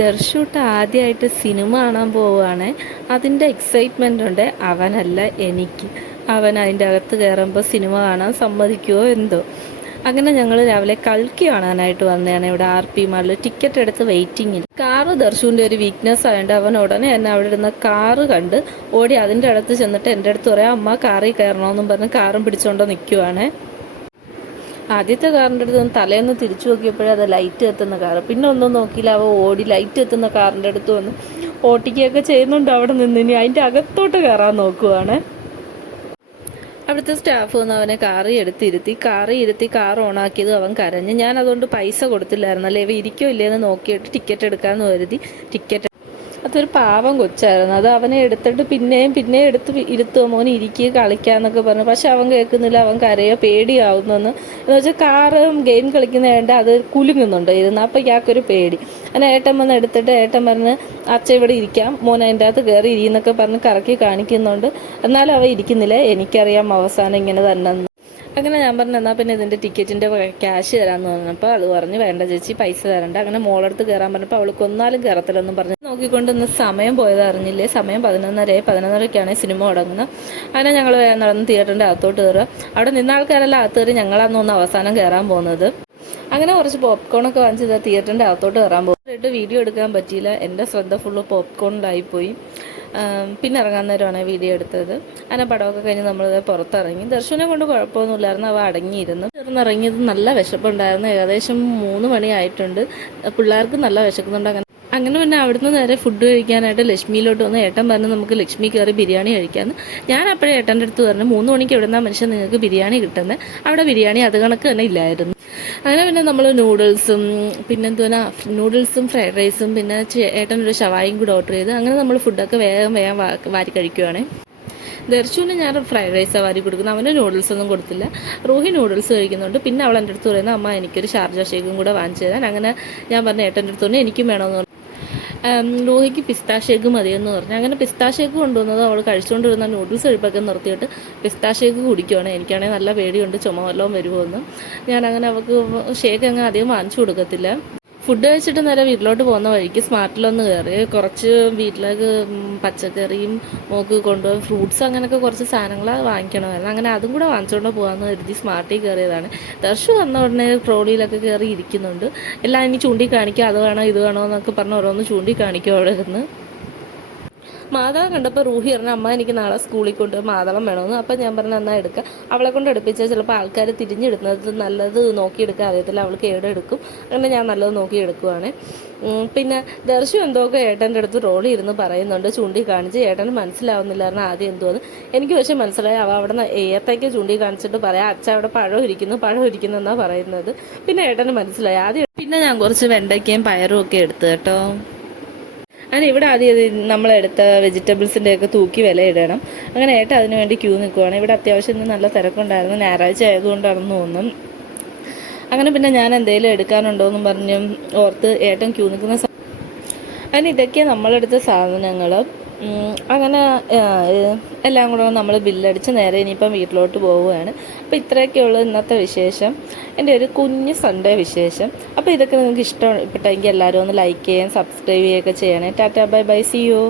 ദർശൂട്ട് ആദ്യമായിട്ട് സിനിമ കാണാൻ പോവുകയാണ്. അതിൻ്റെ എക്സൈറ്റ്മെൻ്റ് ഉണ്ട്. അവനല്ല, എനിക്ക്. അവൻ അതിൻ്റെ അകത്ത് കയറുമ്പോൾ സിനിമ കാണാൻ സമ്മതിക്കുമോ എന്തോ. അങ്ങനെ ഞങ്ങൾ രാവിലെ കൽക്കി കാണാനായിട്ട് വന്നതാണ്. ഇവിടെ RP മാളിൽ ടിക്കറ്റ് എടുത്ത് വെയിറ്റിങ്ങിൽ. കാറ് ദർശുവിൻ്റെ ഒരു വീക്ക്നെസ് ആയതുകൊണ്ട് അവൻ ഉടനെ തന്നെ അവിടെ ഇരുന്ന കാറ് കണ്ട് ഓടി അതിൻ്റെ അടുത്ത് ചെന്നിട്ട് എൻ്റെ അടുത്ത് പറയാം, അമ്മ കാറിൽ കയറണമെന്നും പറഞ്ഞ് കാറും പിടിച്ചുകൊണ്ട് നിൽക്കുവാണ്. ആദ്യത്തെ കാറിൻ്റെ അടുത്ത് തലേന്ന് തിരിച്ചു നോക്കിയപ്പോഴേ അത് ലൈറ്റ് എത്തുന്ന കാറ്. പിന്നെ ഒന്നും നോക്കിയില്ല, അവ ഓടി ലൈറ്റ് എത്തുന്ന കാറിൻ്റെ അടുത്ത് വന്ന് ഓട്ടിക്കുകയൊക്കെ ചെയ്യുന്നുണ്ട്. അവിടെ നിന്ന് ഇനി അതിൻ്റെ അകത്തോട്ട് കയറാൻ നോക്കുവാണ്. അവിടുത്തെ സ്റ്റാഫ് വന്ന് അവനെ കാറി എടുത്തിരുത്തി കാർ ഓണാക്കിയത് അവൻ കരഞ്ഞ്. ഞാൻ അതുകൊണ്ട് പൈസ കൊടുത്തില്ലായിരുന്നു, അല്ലേ ഇവ ഇരിക്കോ ഇല്ലേന്ന് നോക്കിയിട്ട് ടിക്കറ്റ് എടുക്കാമെന്ന് കരുതി ടിക്കറ്റ്. അതൊരു പാവം കൊച്ചായിരുന്നു. അത് അവനെ എടുത്തിട്ട് പിന്നെയും എടുത്ത് ഇരുത്തുക, മോനെ ഇരിക്കുക കളിക്കാന്നൊക്കെ പറഞ്ഞു. പക്ഷെ അവൻ കേൾക്കുന്നില്ല, അവൻ കരയോ പേടിയാവുന്നെന്ന്. എന്ന് വെച്ചാൽ കാറും ഗെയിം കളിക്കുന്നതുകൊണ്ട് അത് കുലുങ്ങുന്നുണ്ട് ഇരുന്ന്. അപ്പം ഇയാൾക്കൊരു പേടി. അങ്ങനെ ഏട്ടൻ വന്ന് എടുത്തിട്ട് ഏട്ടൻ പറഞ്ഞ്, അച്ഛൻ ഇവിടെ ഇരിക്കാം, മോൻ അതിൻ്റെ അകത്ത് കയറി ഇരിക്കുന്നൊക്കെ പറഞ്ഞ് കറക്കി കാണിക്കുന്നുണ്ട്. എന്നാലും അവൻ ഇരിക്കുന്നില്ല. എനിക്കറിയാം അവസാനം ഇങ്ങനെ തന്നെ. അങ്ങനെ ഞാൻ പറഞ്ഞു, എന്നാൽ പിന്നെ ഇതിൻ്റെ ടിക്കറ്റിൻ്റെ ക്യാഷ് തരാമെന്ന് പറഞ്ഞപ്പോൾ അത് പറഞ്ഞ്, വേണ്ട ചേച്ചി പൈസ തരണ്ട. അങ്ങനെ മോളടുത്ത് കയറാൻ പറഞ്ഞപ്പോൾ അവൾക്ക് ഒന്നാലും കയറത്തില്ലെന്നും പറഞ്ഞ് നോക്കിക്കൊണ്ട് ഇന്ന് സമയം പോയത് അറിഞ്ഞില്ലേ. സമയം 11:30 സിനിമ തുടങ്ങുന്നത്. അങ്ങനെ ഞങ്ങൾ നടന്ന് തിയേറ്ററിൻ്റെ അകത്തോട്ട് കയറുക. അവിടെ നിന്ന ആൾക്കാരെല്ലാം അകത്ത് കയറി, ഞങ്ങളാന്ന് ഒന്ന് അവസാനം കയറാൻ പോകുന്നത്. അങ്ങനെ കുറച്ച് പോപ്കോണൊക്കെ വാങ്ങിച്ചത് തിയേറ്ററിൻ്റെ അകത്തോട്ട് കയറാൻ പോകും. വീഡിയോ എടുക്കാൻ പറ്റിയില്ല, എൻ്റെ ശ്രദ്ധ ഫുള്ള് പോപ്കോണിലായിപ്പോയി. പിന്നെ ഇറങ്ങാൻ നേരമാണ് വീഡിയോ എടുത്തത്. അങ്ങനെ പടമൊക്കെ കഴിഞ്ഞ് നമ്മൾ പുറത്തിറങ്ങി. ദർശനെ കൊണ്ട് കുഴപ്പമൊന്നുമില്ലായിരുന്നു, അവ അടങ്ങിയിരുന്നു. ഇറങ്ങിയത് നല്ല വിശപ്പുണ്ടായിരുന്നു. ഏകദേശം 3 മണിയായിട്ടുണ്ട്. പിള്ളേർക്ക് നല്ല വിശക്കുന്നുണ്ട്. അങ്ങനെ പിന്നെ അവിടുന്ന് നേരെ ഫുഡ് കഴിക്കാനായിട്ട് ലക്ഷ്മിയിലോട്ട് വന്ന് ഏട്ടൻ പറഞ്ഞു, നമുക്ക് ലക്ഷ്മി കയറി ബിരിയാണി കഴിക്കാമെന്ന്. ഞാൻ അപ്പോഴേ ഏട്ടൻ്റെ അടുത്ത് പറഞ്ഞു, 3 മണിക്ക് എവിടുന്ന മനുഷ്യൻ നിങ്ങൾക്ക് ബിരിയാണി കിട്ടുന്നത്. അവിടെ ബിരിയാണി അത് കണക്ക് തന്നെ ഇല്ലായിരുന്നു. അങ്ങനെ പിന്നെ നമ്മൾ നൂഡിൽസും നൂഡിൽസും ഫ്രൈഡ് റൈസും പിന്നെ ഏട്ടനൊരു ഷവായും കൂടെ ഓർഡർ ചെയ്ത് അങ്ങനെ നമ്മൾ ഫുഡൊക്കെ വേഗം വാരി കഴിക്കുവാണ്. ദർശുവിന് ഞാൻ ഫ്രൈഡ് റൈസാണ് വാരി കൊടുക്കുന്നത്, അവന് നൂഡിൽസ് ഒന്നും കൊടുത്തില്ല. റൂഹി നൂഡിൽസ് കഴിക്കുന്നുണ്ട്. പിന്നെ അവൾ എൻ്റെ അടുത്ത് പറയുന്നത്, അമ്മ എനിക്കൊരു ഷാർജ ഷേക്കും കൂടെ വാങ്ങിച്ചു തരാൻ. അങ്ങനെ ഞാൻ പറഞ്ഞ ഏട്ടൻ്റെ അടുത്ത് പറഞ്ഞു, എനിക്കും വേണമെന്ന് പറഞ്ഞു. റൂഹിക്ക് പിസ്താ ഷേക്ക് മതിയെന്ന് പറഞ്ഞു. അങ്ങനെ പിസ്താ ഷേക്ക് കൊണ്ടുവന്നത് അവൾ കഴിച്ചുകൊണ്ടിരുന്ന നൂഡിൽസ് കഴിപ്പൊക്കെ നിർത്തിയിട്ട് പിസ്താ ഷേക്ക് കുടിക്കുവാണ്. എനിക്കാണെങ്കിൽ നല്ല പേടിയുണ്ട്, ചുമ വല്ലതും വരുമോയെന്ന്. ഞാനങ്ങനെ അവൾക്ക് ഷേക്ക് അങ്ങനെ അധികം വാങ്ങിച്ചു കൊടുക്കത്തില്ല. ഫുഡ് കഴിച്ചിട്ട് നേരെ വീട്ടിലോട്ട് പോകുന്ന വഴിക്ക് സ്മാർട്ടിലൊന്ന് കയറി കുറച്ച് വീട്ടിലേക്ക് പച്ചക്കറിയും മോക്ക് കൊണ്ടുപോയി ഫ്രൂട്ട്സ് അങ്ങനെയൊക്കെ കുറച്ച് സാധനങ്ങൾ വാങ്ങിക്കണമായിരുന്നു. അങ്ങനെ അതും കൂടെ വാങ്ങിച്ചുകൊണ്ട് പോകാമെന്ന് കരുതി സ്മാർട്ടിൽ കയറിയതാണ്. ദർശു വന്ന ഉടനെ ട്രോളിയിലൊക്കെ കയറി ഇരിക്കുന്നുണ്ട്. എല്ലാം ഇനി ചൂണ്ടിക്കാണിക്കുക, അത് വേണോ ഇത് വേണോ എന്നൊക്കെ പറഞ്ഞ് ഓരോന്ന് ചൂണ്ടിക്കാണിക്കും അവിടെ നിന്ന്. മാതളം കണ്ടപ്പോൾ റൂഹി പറഞ്ഞു, അമ്മ എനിക്ക് നാളെ സ്കൂളിൽ കൊണ്ട് മാതളം വേണമെന്ന്. അപ്പം ഞാൻ പറഞ്ഞു, എന്നാൽ എടുക്കുക. അവളെ കൊണ്ട് എടുപ്പിച്ചാൽ ചിലപ്പോൾ ആൾക്കാർ തിരിഞ്ഞെടുക്കുന്നത് നല്ലത് നോക്കിയെടുക്കാൻ അറിയത്തില്ല, അവൾക്ക് ഏടെടുക്കും. അങ്ങനെ ഞാൻ നല്ലത് നോക്കിയെടുക്കുവാണ്. പിന്നെ ദർശു എന്തൊക്കെ ഏട്ടൻ്റെ അടുത്ത് റോളിൽ ഇരുന്ന് പറയുന്നുണ്ട്, ചൂണ്ടിക്കാണിച്ച്. ഏട്ടന് മനസ്സിലാവുന്നില്ലായിരുന്നു ആദ്യം എന്തോന്ന്. എനിക്ക് പക്ഷേ മനസ്സിലായി. അവ അവിടെ നിന്ന് ഏത്തയ്ക്ക് ചൂണ്ടിക്കാണിച്ചിട്ട് പറയാം, അച്ഛ അവിടെ പഴം ഇരിക്കുന്നു എന്നാണ് പറയുന്നത്. പിന്നെ ഏട്ടന് മനസ്സിലായി ആദ്യം. പിന്നെ ഞാൻ കുറച്ച് വെണ്ടയ്ക്കയും പയറും ഒക്കെ എടുത്തു കേട്ടോ. അങ്ങനെ ഇവിടെ ആദ്യം നമ്മളെടുത്ത വെജിറ്റബിൾസിൻ്റെയൊക്കെ തൂക്കി വില ഇടണം. അങ്ങനെ ഏട്ടൻ അതിന് വേണ്ടി ക്യൂ നിൽക്കുവാണ്. ഇവിടെ അത്യാവശ്യം നല്ല തിരക്കുണ്ടായിരുന്നു, ഞായറാഴ്ച ആയതുകൊണ്ടാണെന്ന് തോന്നുന്നു. അങ്ങനെ പിന്നെ ഞാൻ എന്തെങ്കിലും എടുക്കാനുണ്ടോയെന്നും പറഞ്ഞ് ഓർത്ത് ഏട്ടൻ ക്യൂ നിൽക്കുന്ന അങ്ങനെ ഇതൊക്കെ നമ്മളെടുത്ത സാധനങ്ങൾ. അങ്ങനെ എല്ലാം കൂടെ നമ്മൾ ബില്ലടിച്ച് നേരെ ഇനിയിപ്പം വീട്ടിലോട്ട് പോവുകയാണ്. അപ്പോൾ ഇത്രയൊക്കെയുള്ളൂ ഇന്നത്തെ വിശേഷം, എൻ്റെ ഒരു കുഞ്ഞ് സൺഡേ വിശേഷം. അപ്പോൾ ഇതൊക്കെ നിങ്ങൾക്ക് ഇഷ്ടപ്പെട്ടെങ്കിൽ എല്ലാവരും ഒന്ന് ലൈക്ക് ചെയ്യുകയും സബ്സ്ക്രൈബ് ചെയ്യുകയൊക്കെ ചെയ്യണേ. Tata bye bye, see U.